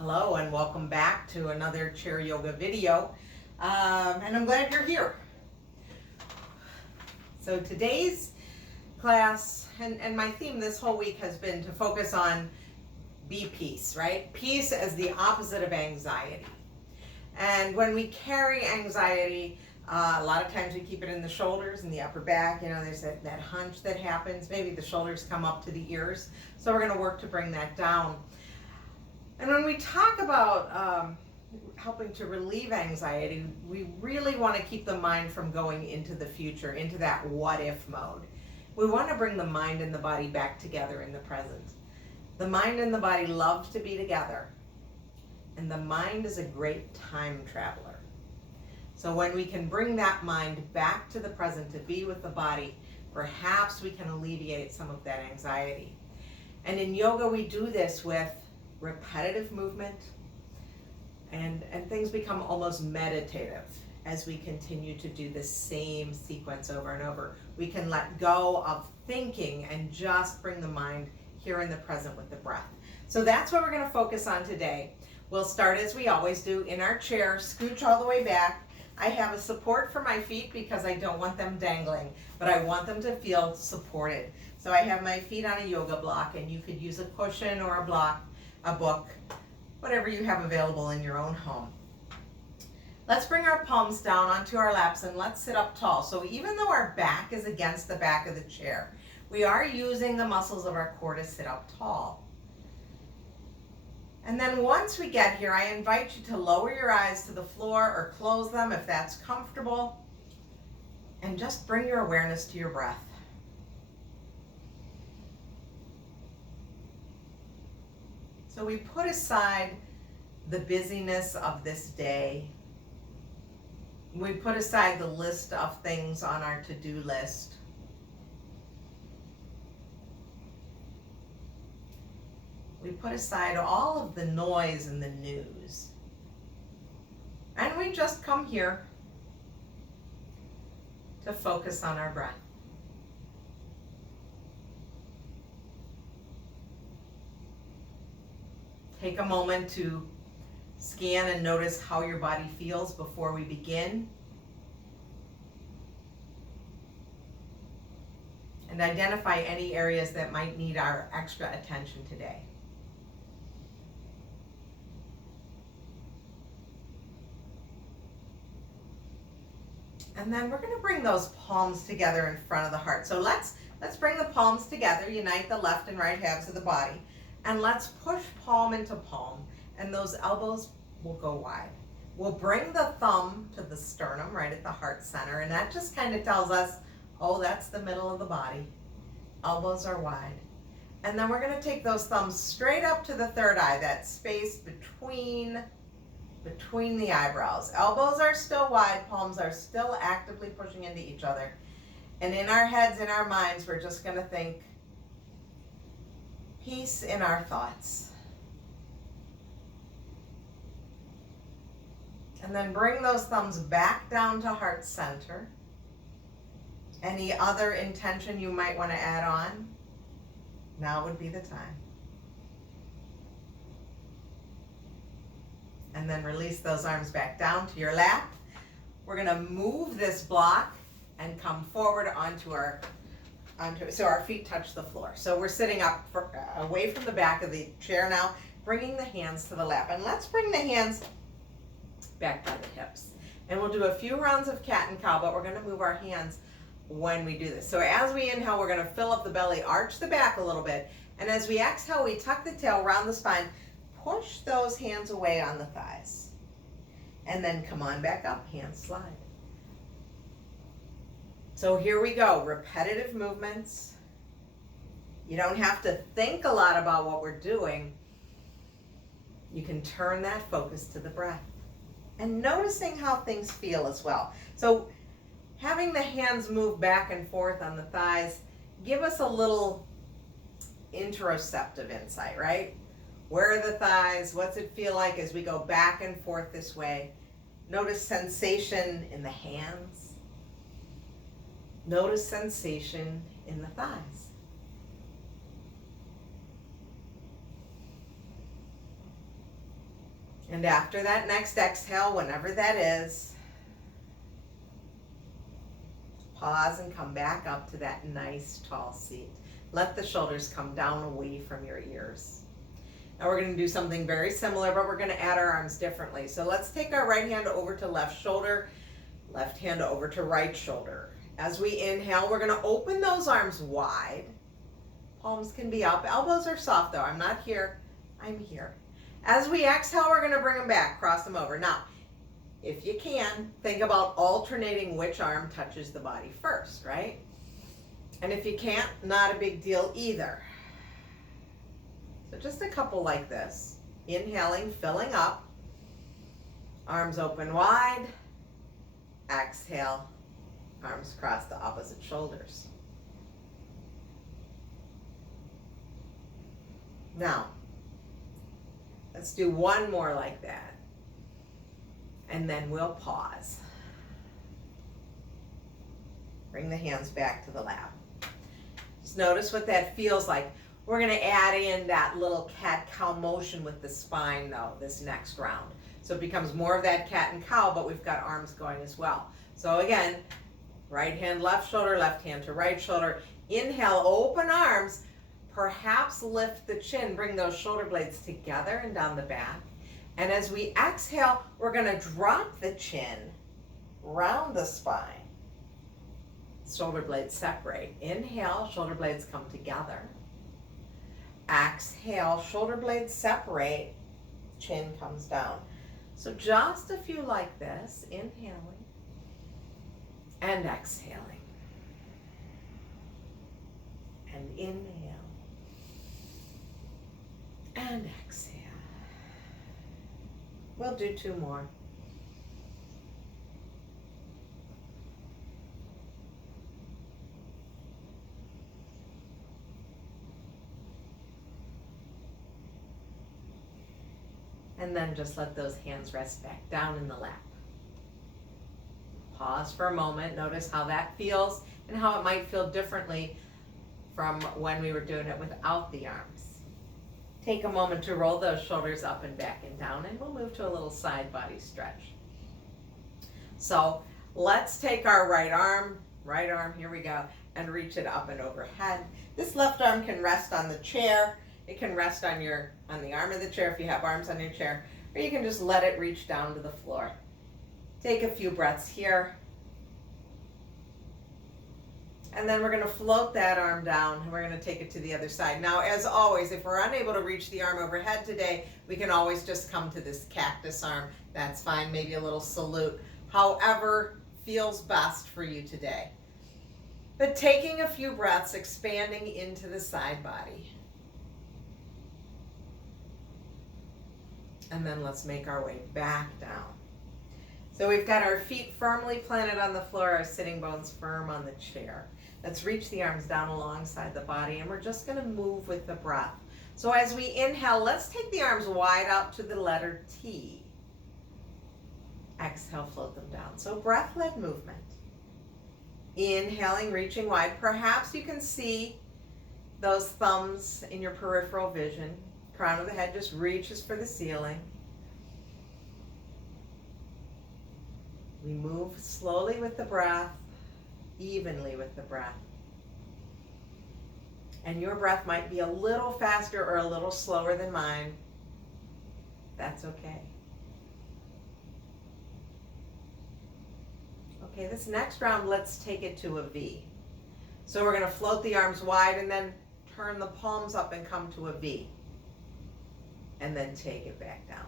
Hello and welcome back to another chair yoga video, and I'm glad you're here. So today's class and my theme this whole week has been to focus on be peace, right? Peace as the opposite of anxiety. And when we carry anxiety, a lot of times we keep it in the shoulders and the upper back. There's that hunch that happens. Maybe the shoulders come up to the ears. So we're going to work to bring that down. And when we talk about helping to relieve anxiety, we really want to keep the mind from going into the future, into that what if mode. We want to bring the mind and the body back together in the present. The mind and the body love to be together. And the mind is a great time traveler. So when we can bring that mind back to the present to be with the body, perhaps we can alleviate some of that anxiety. And in yoga, we do this with repetitive movement, and things become almost meditative as we continue to do the same sequence over and over. We can let go of thinking and just bring the mind here in the present with the breath. So that's what we're going to focus on today. We'll start as we always do in our chair, scooch all the way back. I have a support for my feet because I don't want them dangling, but I want them to feel supported. So I have my feet on a yoga block, and you could use a cushion or a block, a book, whatever you have available in your own home. Let's bring our palms down onto our laps and let's sit up tall. So even though our back is against the back of the chair, we are using the muscles of our core to sit up tall. And then once we get here, I invite you to lower your eyes to the floor or close them if that's comfortable, and just bring your awareness to your breath. So we put aside the busyness of this day. We put aside the list of things on our to-do list. We put aside all of the noise and the news. And we just come here to focus on our breath. Take a moment to scan and notice how your body feels before we begin. And identify any areas that might need our extra attention today. And then we're going to bring those palms together in front of the heart. So let's bring the palms together, unite the left and right halves of the body. And let's push palm into palm, and those elbows will go wide. We'll bring the thumb to the sternum right at the heart center, and that just kind of tells us, oh, that's the middle of the body. Elbows are wide. And then we're going to take those thumbs straight up to the third eye, that space between the eyebrows. Elbows are still wide, palms are still actively pushing into each other. And in our heads, in our minds, we're just going to think, peace in our thoughts. And then bring those thumbs back down to heart center. Any other intention you might want to add on, now would be the time. And then release those arms back down to your lap. We're going to move this block and come forward so our feet touch the floor. So we're sitting up away from the back of the chair now, bringing the hands to the lap. And let's bring the hands back by the hips. And we'll do a few rounds of cat and cow, but we're going to move our hands when we do this. So as we inhale, we're going to fill up the belly, arch the back a little bit. And as we exhale, we tuck the tail, round the spine, push those hands away on the thighs. And then come on back up, hands slide. So here we go, repetitive movements. You don't have to think a lot about what we're doing. You can turn that focus to the breath and noticing how things feel as well. So having the hands move back and forth on the thighs give us a little interoceptive insight, right? Where are the thighs? What's it feel like as we go back and forth this way? Notice sensation in the hands. Notice sensation in the thighs. And after that next exhale, whenever that is, pause and come back up to that nice tall seat. Let the shoulders come down away from your ears. Now we're going to do something very similar, but we're going to add our arms differently. So let's take our right hand over to left shoulder, left hand over to right shoulder. As we inhale, we're going to open those arms wide. Palms can be up. Elbows are soft though. I'm not here. I'm here. As we exhale, we're going to bring them back, cross them over. Now, if you can, think about alternating which arm touches the body first, right? And if you can't, not a big deal either. So just a couple like this. Inhaling, filling up. Arms open wide. Exhale. Arms cross the opposite shoulders. Now, let's do one more like that. And then we'll pause. Bring the hands back to the lap. Just notice what that feels like. We're going to add in that little cat-cow motion with the spine though, this next round. So it becomes more of that cat and cow, but we've got arms going as well. So again, right hand, left shoulder, left hand to right shoulder. Inhale, open arms. Perhaps lift the chin, bring those shoulder blades together and down the back. And as we exhale, we're going to drop the chin, round the spine. Shoulder blades separate. Inhale, shoulder blades come together. Exhale, shoulder blades separate, chin comes down. So just a few like this, inhaling and exhaling. And inhale and exhale. We'll do two more. And then just let those hands rest back down in the lap. Pause for a moment. Notice how that feels and how it might feel differently from when we were doing it without the arms. Take a moment to roll those shoulders up and back and down, and we'll move to a little side body stretch. So let's take our right arm, here we go, and reach it up and overhead. This left arm can rest on the chair. It can rest on the arm of the chair if you have arms on your chair, or you can just let it reach down to the floor. Take a few breaths here. And then we're going to float that arm down and we're going to take it to the other side. Now, as always, if we're unable to reach the arm overhead today, we can always just come to this cactus arm. That's fine, maybe a little salute. However feels best for you today. But taking a few breaths, expanding into the side body. And then let's make our way back down. So we've got our feet firmly planted on the floor, our sitting bones firm on the chair. Let's reach the arms down alongside the body, and we're just going to move with the breath. So as we inhale, let's take the arms wide up to the letter T. Exhale, float them down. So breath-led movement. Inhaling, reaching wide. Perhaps you can see those thumbs in your peripheral vision. Crown of the head just reaches for the ceiling. We move slowly with the breath, evenly with the breath. And your breath might be a little faster or a little slower than mine. That's okay. Okay, this next round, let's take it to a V. So we're going to float the arms wide and then turn the palms up and come to a V. And then take it back down.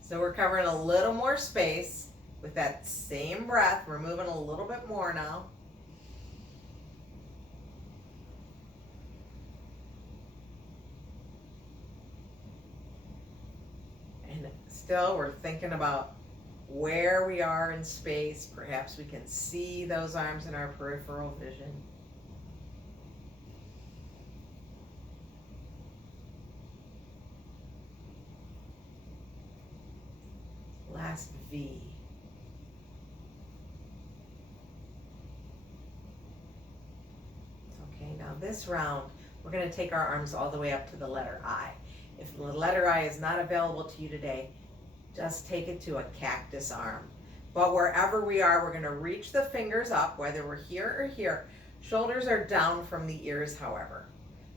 So we're covering a little more space with that same breath. We're moving a little bit more now. And still we're thinking about where we are in space. Perhaps we can see those arms in our peripheral vision. Last V. Okay, now this round, we're going to take our arms all the way up to the letter I. If The letter I is not available to you today. Just take it to a cactus arm. But wherever we are, we're going to reach the fingers up, whether we're here or here. Shoulders are down from the ears, however.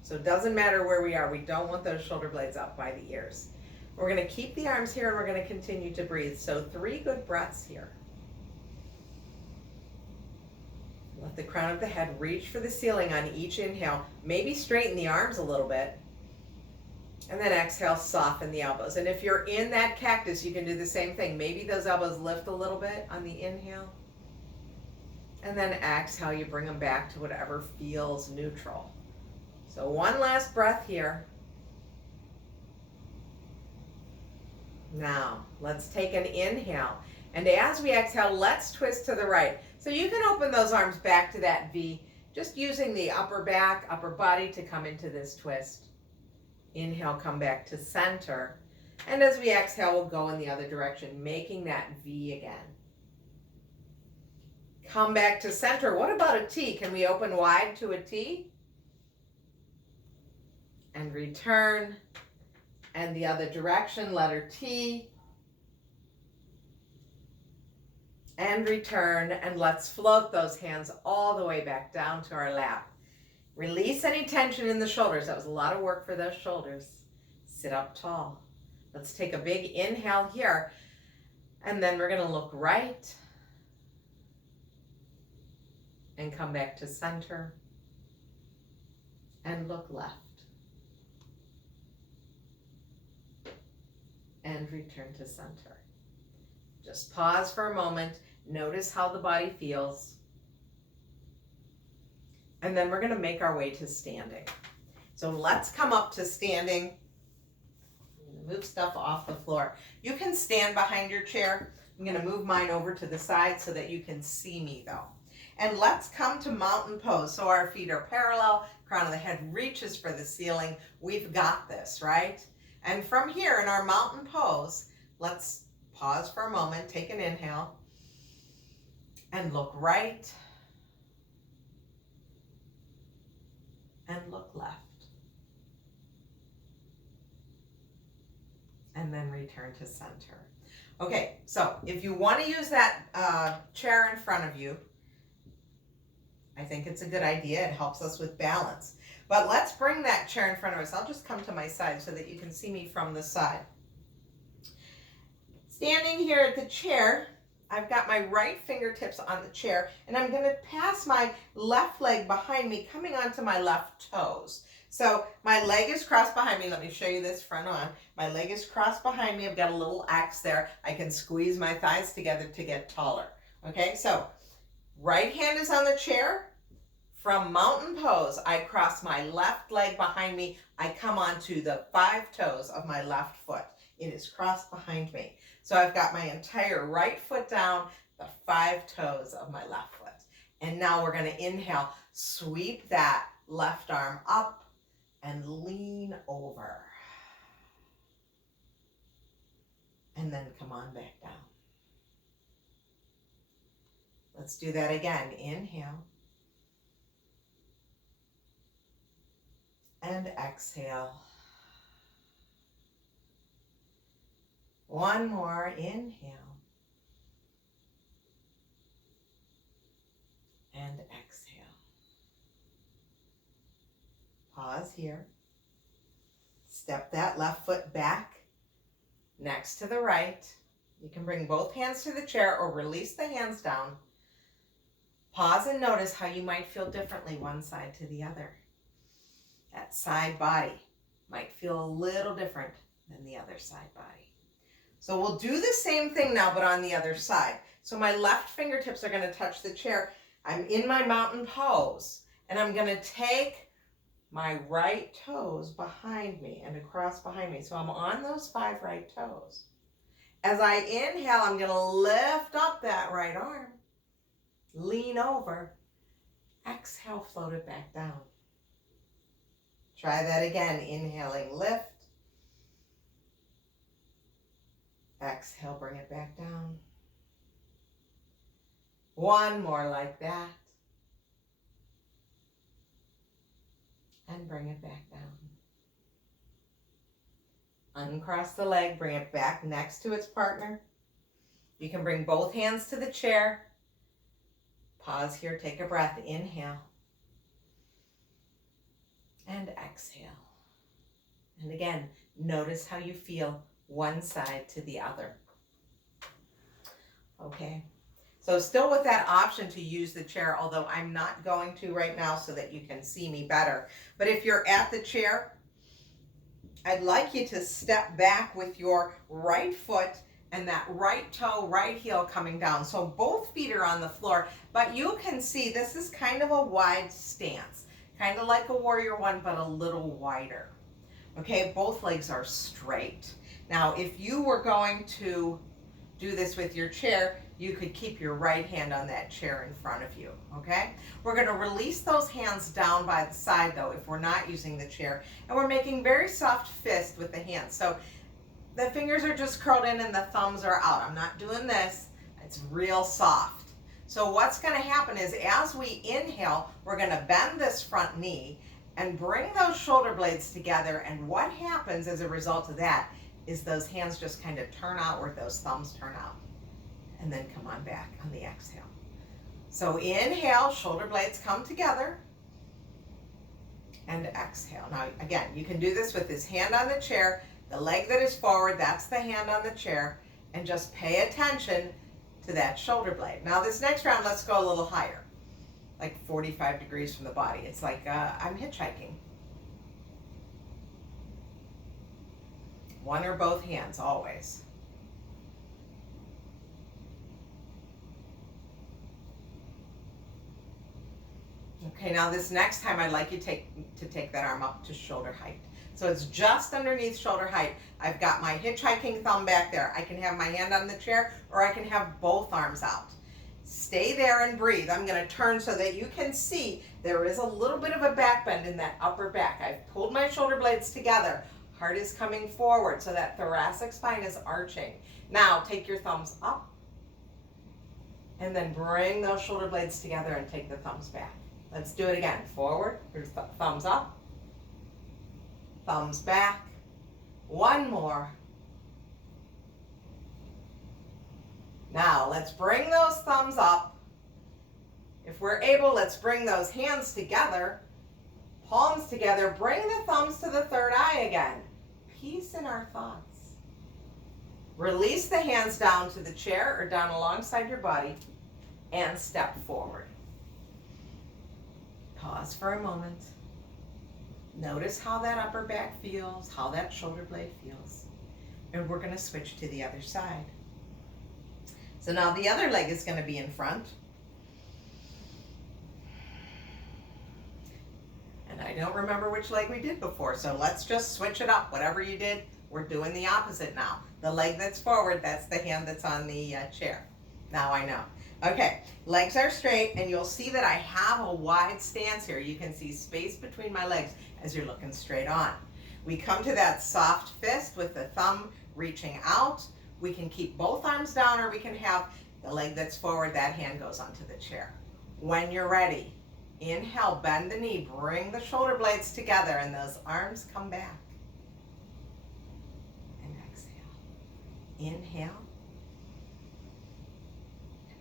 So it doesn't matter where we are. We don't want those shoulder blades up by the ears. We're going to keep the arms here and we're going to continue to breathe. So 3 good breaths here. Let the crown of the head reach for the ceiling on each inhale. Maybe straighten the arms a little bit. And then exhale, soften the elbows. And if you're in that cactus, you can do the same thing. Maybe those elbows lift a little bit on the inhale. And then exhale, you bring them back to whatever feels neutral. So one last breath here. Now, let's take an inhale. And as we exhale, let's twist to the right. So you can open those arms back to that V, just using the upper back, upper body to come into this twist. Inhale, come back to center. And as we exhale, we'll go in the other direction, making that V again. Come back to center. What about a T? Can we open wide to a T? And return. And the other direction, letter T. And return. And let's float those hands all the way back down to our lap. Release any tension in the shoulders. That was a lot of work for those shoulders. Sit up tall. Let's take a big inhale here. And then we're going to look right. And come back to center. And look left. And return to center. Just pause for a moment. Notice how the body feels. And then we're going to make our way to standing. So let's come up to standing. Move stuff off the floor. You can stand behind your chair. I'm going to move mine over to the side so that you can see me though. And let's come to mountain pose. So our feet are parallel, crown of the head reaches for the ceiling. We've got this, right? And from here in our mountain pose, let's pause for a moment, take an inhale, and look right. And look left. And then return to center. Okay, so if you want to use that chair in front of you, I think it's a good idea. It helps us with balance. But let's bring that chair in front of us. I'll just come to my side so that you can see me from the side. Standing here at the chair, I've got my right fingertips on the chair, and I'm going to pass my left leg behind me, coming onto my left toes. So my leg is crossed behind me. Let me show you this front on. My leg is crossed behind me. I've got a little X there. I can squeeze my thighs together to get taller. Okay, so right hand is on the chair. From mountain pose, I cross my left leg behind me. I come onto the 5 toes of my left foot. It is crossed behind me. So I've got my entire right foot down, the 5 toes of my left foot. And now we're going to inhale, sweep that left arm up and lean over. And then come on back down. Let's do that again. Inhale. And exhale. One more. Inhale. And exhale. Pause here. Step that left foot back next to the right. You can bring both hands to the chair or release the hands down. Pause and notice how you might feel differently one side to the other. That side body might feel a little different than the other side body. So we'll do the same thing now, but on the other side. So my left fingertips are going to touch the chair. I'm in my mountain pose, and I'm going to take my right toes behind me and across behind me. So I'm on those 5 right toes. As I inhale, I'm going to lift up that right arm, lean over, exhale, float it back down. Try that again. Inhaling, lift. Exhale, bring it back down. One more like that. And bring it back down. Uncross the leg, bring it back next to its partner. You can bring both hands to the chair. Pause here, take a breath, inhale. And exhale. And again, notice how you feel one side to the other. Okay, so still with that option to use the chair, although I'm not going to right now so that you can see me better. But if you're at the chair, I'd like you to step back with your right foot and that right toe, right heel coming down. So both feet are on the floor, but you can see this is kind of a wide stance, kind of like a warrior one, but a little wider. Okay, both legs are straight. Now, if you were going to do this with your chair, you could keep your right hand on that chair in front of you, okay? We're gonna release those hands down by the side though, if we're not using the chair, and we're making very soft fist with the hands. So the fingers are just curled in and the thumbs are out. I'm not doing this, it's real soft. So what's gonna happen is as we inhale, we're gonna bend this front knee and bring those shoulder blades together, and what happens as a result of that is those hands just kind of turn outward, those thumbs turn out, and then come on back on the exhale. So inhale, shoulder blades come together, and exhale. Now again, you can do this with this hand on the chair, the leg that is forward, that's the hand on the chair, and just pay attention to that shoulder blade. Now this next round, let's go a little higher, like 45 degrees from the body. It's like I'm hitchhiking. One or both hands, always. Okay, now this next time I'd like you to take that arm up to shoulder height. So it's just underneath shoulder height. I've got my hitchhiking thumb back there. I can have my hand on the chair, or I can have both arms out. Stay there and breathe. I'm gonna turn so that you can see there is a little bit of a back bend in that upper back. I've pulled my shoulder blades together. Heart is coming forward, so that thoracic spine is arching. Now take your thumbs up, and then bring those shoulder blades together and take the thumbs back. Let's do it again. Forward, here's the thumbs up, thumbs back. One more. Now let's bring those thumbs up. If we're able, let's bring those hands together, palms together, bring the thumbs to the third eye again. Peace in our thoughts. Release the hands down to the chair or down alongside your body and step forward. Pause for a moment. Notice how that upper back feels, how that shoulder blade feels. And we're going to switch to the other side. So now the other leg is going to be in front. And I don't remember which leg we did before, so let's just switch it up. Whatever you did, we're doing the opposite now. The leg that's forward, that's the hand that's on the chair. Now I know. Okay, legs are straight, and you'll see that I have a wide stance here. You can see space between my legs as you're looking straight on. We come to that soft fist with the thumb reaching out. We can keep both arms down, or we can have the leg that's forward, that hand goes onto the chair. When you're ready, inhale, bend the knee, bring the shoulder blades together, and those arms come back. And exhale. Inhale.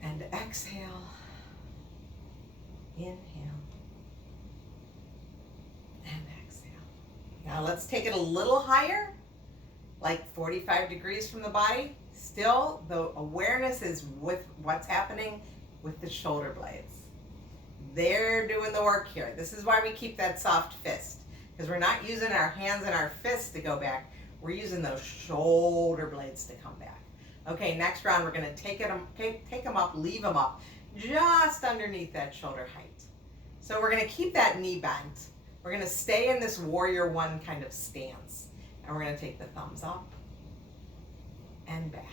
And exhale. Inhale. And exhale. Now let's take it a little higher, like 45 degrees from the body. Still, the awareness is with what's happening with the shoulder blades. They're doing the work here. This is why we keep that soft fist, because we're not using our hands and our fists to go back. We're using those shoulder blades to come back. Okay, next round we're going to take them up, leave them up, just underneath that shoulder height. So we're going to keep that knee bent. We're going to stay in this warrior one kind of stance. And we're going to take the thumbs up and back.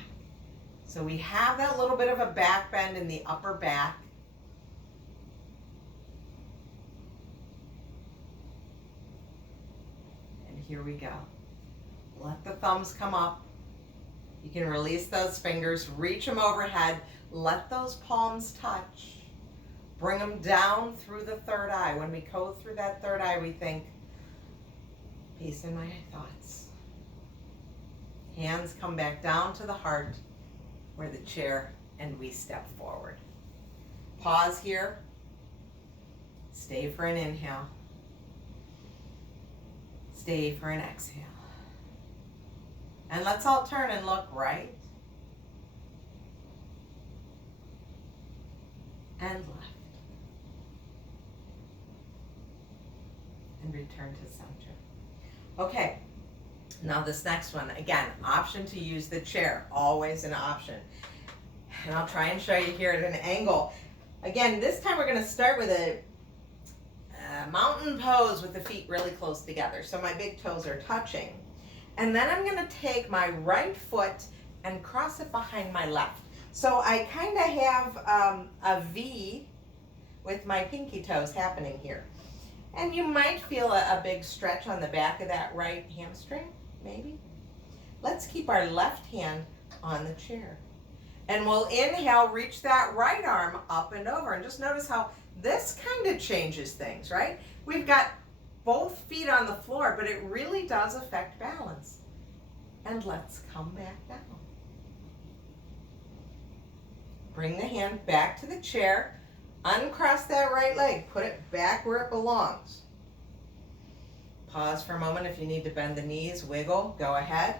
So we have that little bit of a back bend in the upper back. Here we go. Let the thumbs come up. You can release those fingers, reach them overhead, let those palms touch. Bring them down through the third eye. When we go through that third eye, we think, peace in my thoughts. Hands come back down to the heart or the chair, and we step forward. Pause here. Stay for an inhale. Stay for an exhale. And let's all turn and look right and left. And return to center. Okay, now this next one, again, option to use the chair, always an option. And I'll try and show you here at an angle. Again, this time we're going to start with a mountain pose with the feet really close together. So my big toes are touching. And then I'm going to take my right foot and cross it behind my left. So I kind of have a V with my pinky toes happening here. And you might feel a big stretch on the back of that right hamstring, maybe. Let's keep our left hand on the chair. And we'll inhale, reach that right arm up and over. And just notice how this kind of changes things, right? We've got both feet on the floor, but it really does affect balance. And let's come back down. Bring the hand back to the chair. Uncross that right leg. Put it back where it belongs. Pause for a moment if you need to bend the knees. Wiggle. Go ahead.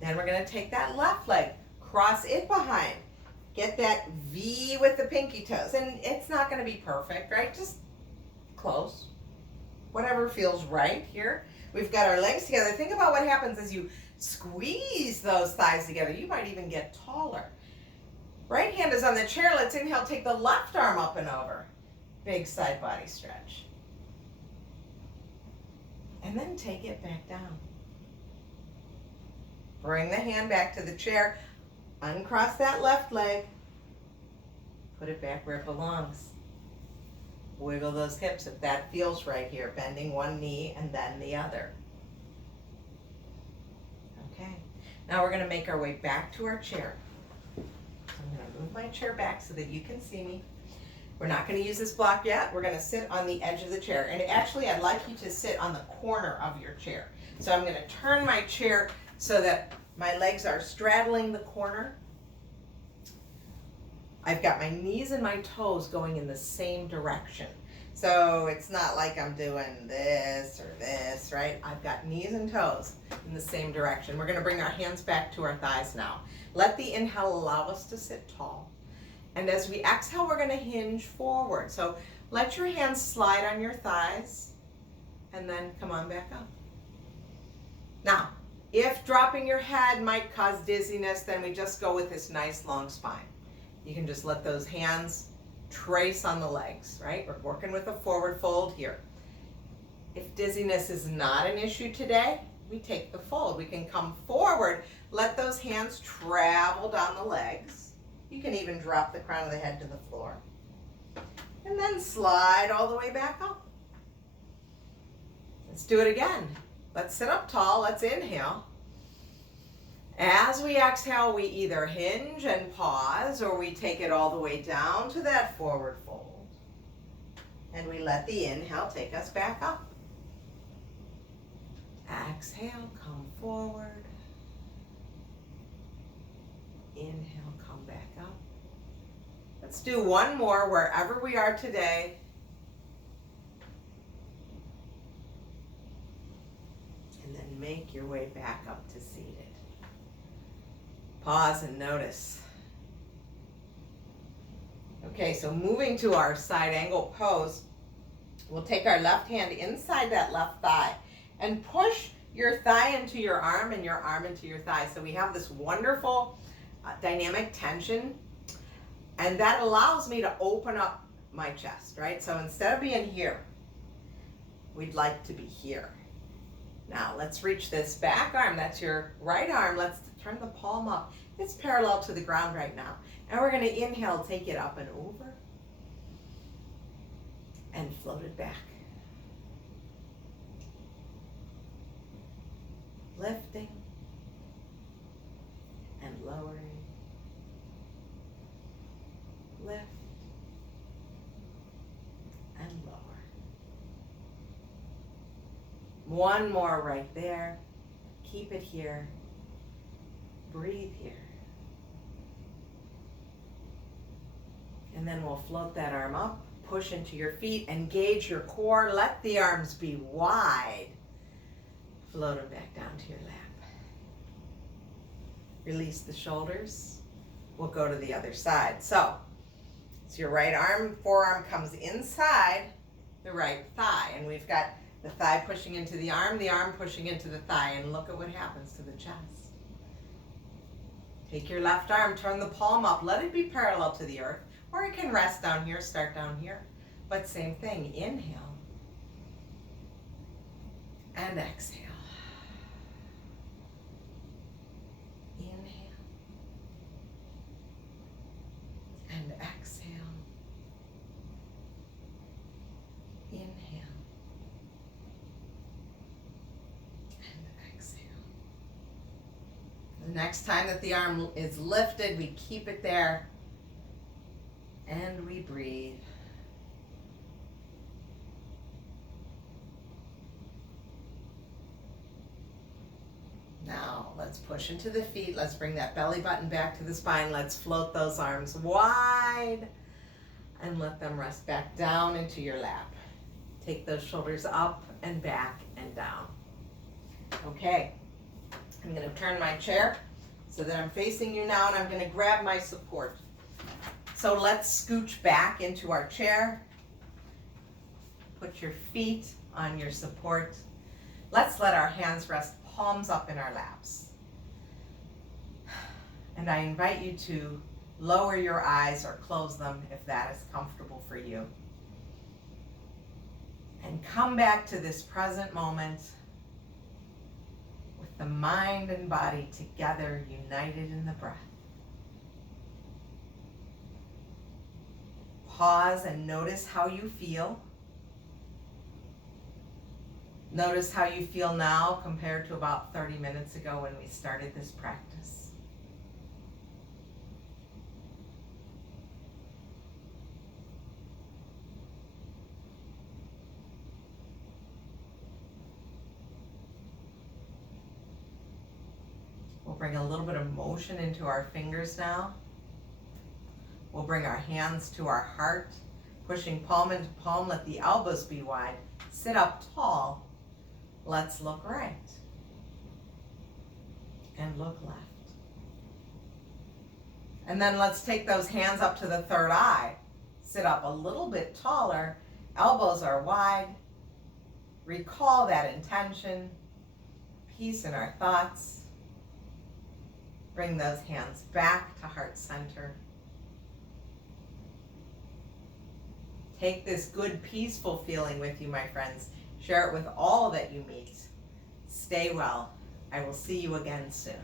Then we're going to take that left leg. Cross it behind. Get that V with the pinky toes. And it's not going to be perfect, right? Just close. Whatever feels right here. We've got our legs together. Think about what happens as you squeeze those thighs together. You might even get taller. Right hand is on the chair. Let's inhale. Take the left arm up and over. Big side body stretch. And then take it back down. Bring the hand back to the chair. Uncross that left leg. Put it back where it belongs. Wiggle those hips if that feels right here. Bending one knee and then the other. Okay. Now we're going to make our way back to our chair. So I'm going to move my chair back so that you can see me. We're not going to use this block yet. We're going to sit on the edge of the chair. And actually, I'd like you to sit on the corner of your chair. So I'm going to turn my chair so that my legs are straddling the corner. I've got my knees and my toes going in the same direction. So it's not like I'm doing this or this, right? I've got knees and toes in the same direction. We're going to bring our hands back to our thighs now. Let the inhale allow us to sit tall. And as we exhale, we're going to hinge forward. So let your hands slide on your thighs and then come on back up. Now, if dropping your head might cause dizziness, then we just go with this nice long spine. You can just let those hands trace on the legs, right? We're working with a forward fold here. If dizziness is not an issue today, we take the fold. We can come forward, let those hands travel down the legs. You can even drop the crown of the head to the floor. And then slide all the way back up. Let's do it again. Let's sit up tall. Let's inhale. As we exhale, we either hinge and pause, or we take it all the way down to that forward fold. And we let the inhale take us back up. Exhale, come forward. Inhale, come back up. Let's do one more wherever we are today. And then make your way back up to seated. Pause and notice. Okay, so moving to our side angle pose, we'll take our left hand inside that left thigh and push your thigh into your arm and your arm into your thigh. So we have this wonderful dynamic tension, and that allows me to open up my chest, right? So instead of being here, we'd like to be here. Now let's reach this back arm. That's your right arm. Let's turn the palm up. It's parallel to the ground right now. And we're going to inhale, take it up and over, and float it back. Lifting and lowering. Lift and lower. One more right there. Keep it here. breathe here. And then we'll float that arm up, push into your feet, engage your core, let the arms be wide. Float them back down to your lap. Release the shoulders. We'll go to the other side. So your right arm, forearm comes inside the right thigh. And we've got the thigh pushing into the arm pushing into the thigh. And look at what happens to the chest. Take your left arm, turn the palm up, let it be parallel to the earth. Or it can rest down here, start down here. But same thing, inhale and exhale. Inhale and exhale. Inhale and exhale. The next time that the arm is lifted, we keep it there and we breathe. Now, let's push into the feet. Let's bring that belly button back to the spine. Let's float those arms wide and let them rest back down into your lap. Take those shoulders up and back and down. Okay, I'm going to turn my chair so that I'm facing you now, and I'm going to grab my support. So let's scooch back into our chair. Put your feet on your support. Let's let our hands rest palms up in our laps. And I invite you to lower your eyes or close them if that is comfortable for you. And come back to this present moment with the mind and body together, united in the breath. Pause and notice how you feel. Notice how you feel now compared to about 30 minutes ago when we started this practice. We'll bring a little bit of motion into our fingers now. We'll bring our hands to our heart, pushing palm into palm. Let the elbows be wide. Sit up tall. Let's look right and look left. And then let's take those hands up to the third eye. Sit up a little bit taller. Elbows are wide. Recall that intention. Peace in our thoughts. Bring those hands back to heart center. Take this good, peaceful feeling with you, my friends. Share it with all that you meet. Stay well. I will see you again soon.